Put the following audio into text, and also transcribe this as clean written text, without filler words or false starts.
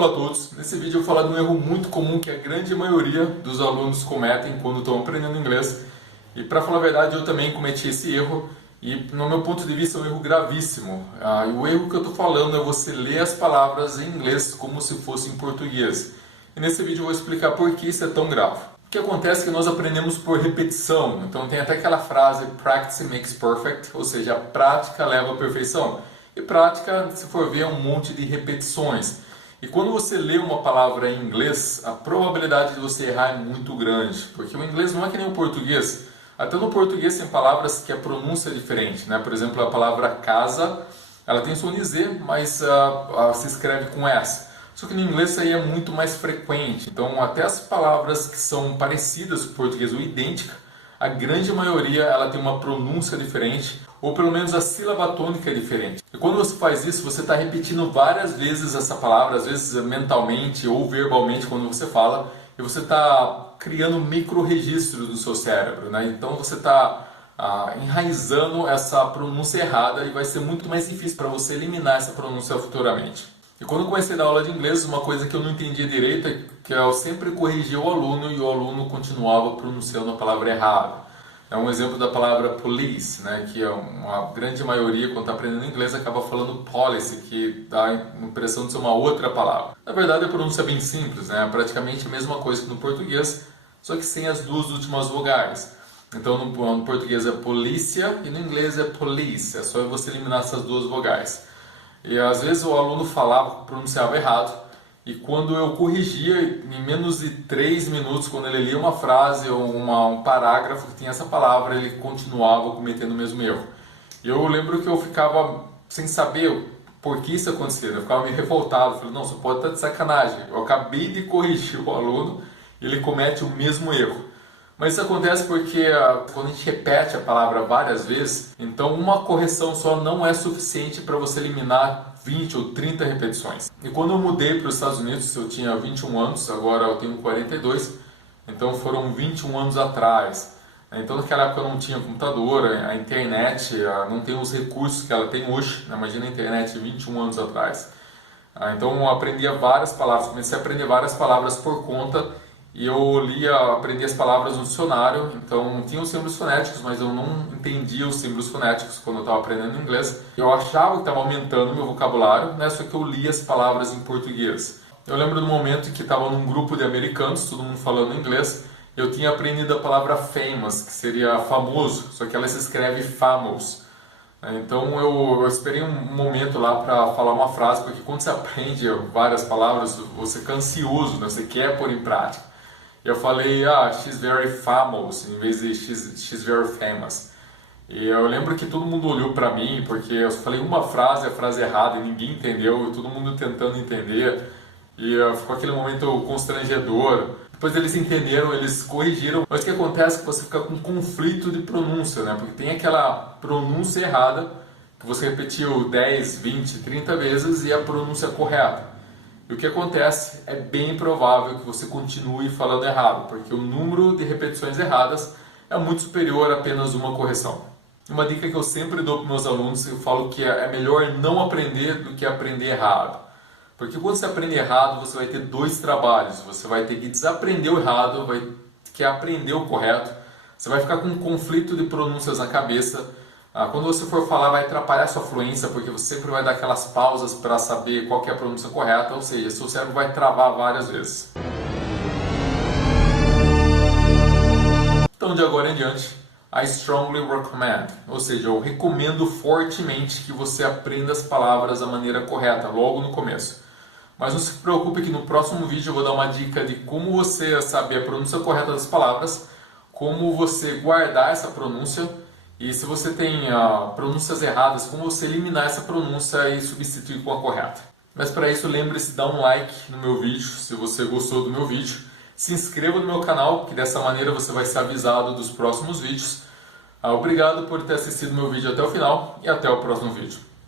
Olá a todos, nesse vídeo eu vou falar de um erro muito comum que a grande maioria dos alunos cometem quando estão aprendendo inglês. E para falar a verdade, eu também cometi esse erro e no meu ponto de vista é um erro gravíssimo. E o erro que eu estou falando é você ler as palavras em inglês como se fosse em português. E nesse vídeo eu vou explicar por que isso é tão grave. O que acontece é que nós aprendemos por repetição, então tem até aquela frase "practice makes perfect", ou seja, a prática leva à perfeição. E prática, se for ver, é um monte de repetições. E quando você lê uma palavra em inglês, a probabilidade de você errar é muito grande, porque o inglês não é que nem o português. Até no português tem palavras que a pronúncia é diferente, né? Por exemplo, a palavra casa, ela tem som de Z, mas se escreve com S. Só que no inglês isso aí é muito mais frequente. Então, até as palavras que são parecidas com o português ou idênticas, a grande maioria ela tem uma pronúncia diferente, ou pelo menos a sílaba tônica é diferente. E quando você faz isso, você está repetindo várias vezes essa palavra, às vezes mentalmente ou verbalmente quando você fala, e você está criando micro-registros no seu cérebro, né? Então você está enraizando essa pronúncia errada e vai ser muito mais difícil para você eliminar essa pronúncia futuramente. E quando eu comecei a dar aula de inglês, uma coisa que eu não entendia direito é que eu sempre corrigia o aluno e o aluno continuava pronunciando a palavra errada. É um exemplo da palavra police, né, que uma grande maioria, quando está aprendendo inglês, acaba falando policy, que dá a impressão de ser uma outra palavra. Na verdade, a pronúncia é bem simples, né, é praticamente a mesma coisa que no português, só que sem as duas últimas vogais. Então, no português é polícia e no inglês é police, é só você eliminar essas duas vogais. E às vezes o aluno falava, pronunciava errado, e quando eu corrigia, em menos de 3 minutos, quando ele lia uma frase ou um parágrafo que tinha essa palavra, ele continuava cometendo o mesmo erro. E eu lembro que eu ficava sem saber por que isso acontecia, eu ficava meio revoltado, falei, não, você pode estar de sacanagem, eu acabei de corrigir o aluno e ele comete o mesmo erro. Mas isso acontece porque quando a gente repete a palavra várias vezes, então uma correção só não é suficiente para você eliminar 20 ou 30 repetições. E quando eu mudei para os Estados Unidos, eu tinha 21 anos, agora eu tenho 42, então foram 21 anos atrás. Então naquela época eu não tinha computador, a internet não tem os recursos que ela tem hoje, imagina a internet 21 anos atrás. Então eu aprendia várias palavras, comecei a aprender várias palavras por conta. E eu aprendi as palavras no dicionário, então tinha os símbolos fonéticos, mas eu não entendia os símbolos fonéticos quando eu estava aprendendo inglês. Eu achava que estava aumentando o meu vocabulário, né? Só que eu lia as palavras em português. Eu lembro do momento que estava num grupo de americanos, todo mundo falando inglês, eu tinha aprendido a palavra famous, que seria famoso, só que ela se escreve famous. Então eu esperei um momento lá para falar uma frase, porque quando você aprende várias palavras, você fica ansioso, né? Você quer pôr em prática. Eu falei, she's very famous, em vez de she's very famous. E eu lembro que todo mundo olhou pra mim, porque eu falei uma frase, a frase errada, e ninguém entendeu, e todo mundo tentando entender. E ficou aquele momento constrangedor. Depois eles entenderam, eles corrigiram. Mas o que acontece é que você fica com conflito de pronúncia, né? Porque tem aquela pronúncia errada, que você repetiu 10, 20, 30 vezes, e a pronúncia correta. E o que acontece é bem provável que você continue falando errado, porque o número de repetições erradas é muito superior a apenas uma correção. Uma dica que eu sempre dou para meus alunos, eu falo que é melhor não aprender do que aprender errado. Porque quando você aprende errado, você vai ter dois trabalhos. Você vai ter que desaprender o errado, vai ter que aprender o correto. Você vai ficar com um conflito de pronúncias na cabeça. Quando você for falar, vai atrapalhar a sua fluência, porque você sempre vai dar aquelas pausas para saber qual que é a pronúncia correta, ou seja, seu cérebro vai travar várias vezes. Então, de agora em diante, I strongly recommend, ou seja, eu recomendo fortemente que você aprenda as palavras da maneira correta, logo no começo. Mas não se preocupe que no próximo vídeo eu vou dar uma dica de como você saber a pronúncia correta das palavras, como você guardar essa pronúncia, e se você tem pronúncias erradas, como você eliminar essa pronúncia e substituir com a correta. Mas para isso, lembre-se de dar um like no meu vídeo, se você gostou do meu vídeo. Se inscreva no meu canal, que dessa maneira você vai ser avisado dos próximos vídeos. Obrigado por ter assistido meu vídeo até o final e até o próximo vídeo.